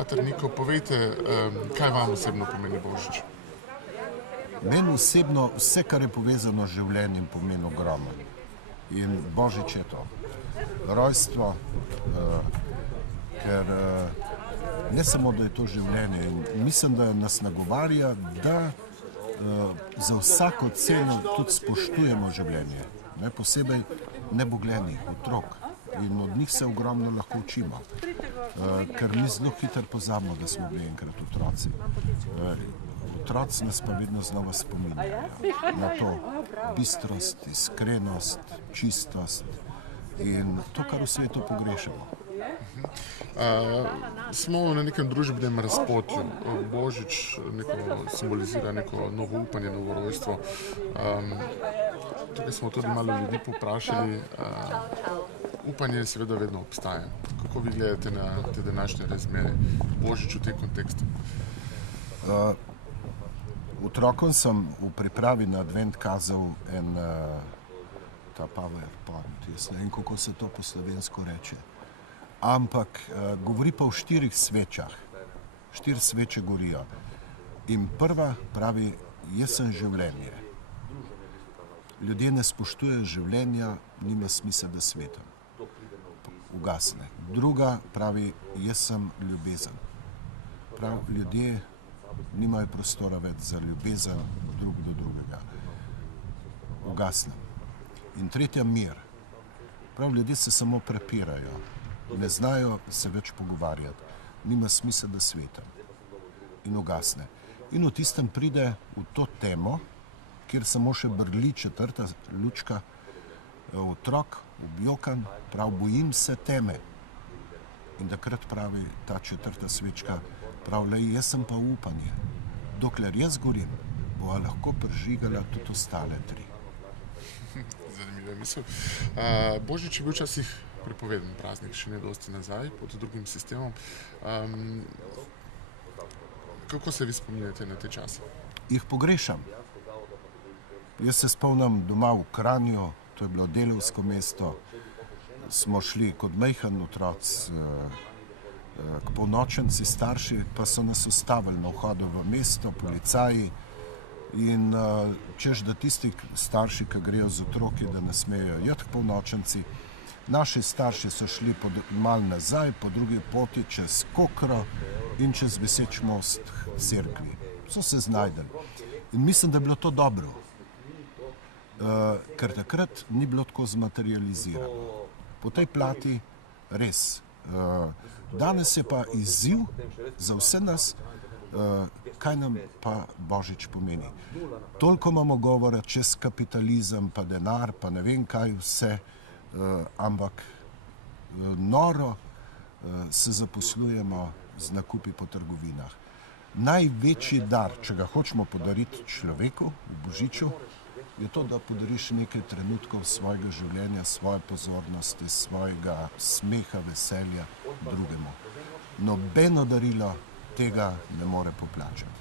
Pater Niko, povejte, kaj vam osebno pomeni Božič? Meni osebno vse, kar je povezano z življenjem, pomeni ogromno. In Božič je to. Rojstvo, ker ne samo, da je to življenje. In mislim, da nas nagovarja, da za vsako ceno tudi spoštujemo življenje. Posebej neboglenih otrok. In od njih se ogromno lahko učimo. Ker mi zelo hitro pozabimo, da smo bili enkrat otroci. Otroci nas pa vedno znova spominjajo na to bistrost, iskrenost, čistost in to, kar v svetu pogrešamo. Smo na nekem družbenem razpotju. Božič simbolizira neko novo upanje, novo rojstvo. Tukaj smo tudi malo ljudi poprašali. Upanje seveda vedno obstaja. Kako vi gledate na te današnje razmere? Božič v tem kontekstu? Otrokom sem v pripravi na advent kazal ta PowerPoint. Jaz ne vem, kako se to po slovensko reče. Ampak govori pa o 4 svečah. 4 sveče gorijo. In prva pravi, jaz sem življenje. Ljudje ne spoštujejo življenja, nima smisla, da svetem. Ugasne. Druga pravi, jaz sem ljubezen. Prav, ljudje nimajo prostora več za ljubezen drug do drugega. Ugasne. In tretja, mir. Prav, ljudje se samo prepirajo. Ne znajo se več pogovarjati. Nima smisla, da svetem. In ugasne. In v tistem pride v to temo, kjer samo še brli 4. lučka, otrok, objokan, prav, bojim se teme. In takrat pravi ta 4. svečka, prav, lej, jaz sem pa upanje. Dokler jaz gorim, bova lahko prižigala tudi ostale 3. Zanimiva misel. Božič je bil včasih prepoveden praznik, še ne dosti nazaj, pod drugim sistemom. Kako se vi spominjate na te čase? Jih pogrešam. Jaz se spomnim doma v Kranju, to je bilo delavsko mesto, smo šli kot majhen otroc k polnočnici, starši pa so nas ustavili na vhodu v mesto, policaji in češ, da tisti starši, ki grejo z otroki, da ne smejo iti k polnočnici. Naši starši so šli malo nazaj, po drugi poti čez Kokro in čez viseč most k cerkvi. So se znajdeli. In mislim, da je bilo to dobro. Ker takrat ni bilo tako zmaterializirano. Po tej plati res. Danes je pa izziv za vse nas, kaj nam pa Božič pomeni. Toliko imamo govora čez kapitalizem, pa denar, pa ne vem kaj vse, ampak noro se zaposlujemo z nakupi po trgovinah. Največji dar, če ga hočemo podariti človeku v Božiču, je to, da podariš nekaj trenutkov svojega življenja, svoje pozornosti, svojega smeha, veselja drugemu. Nobeno darilo tega ne more poplačati.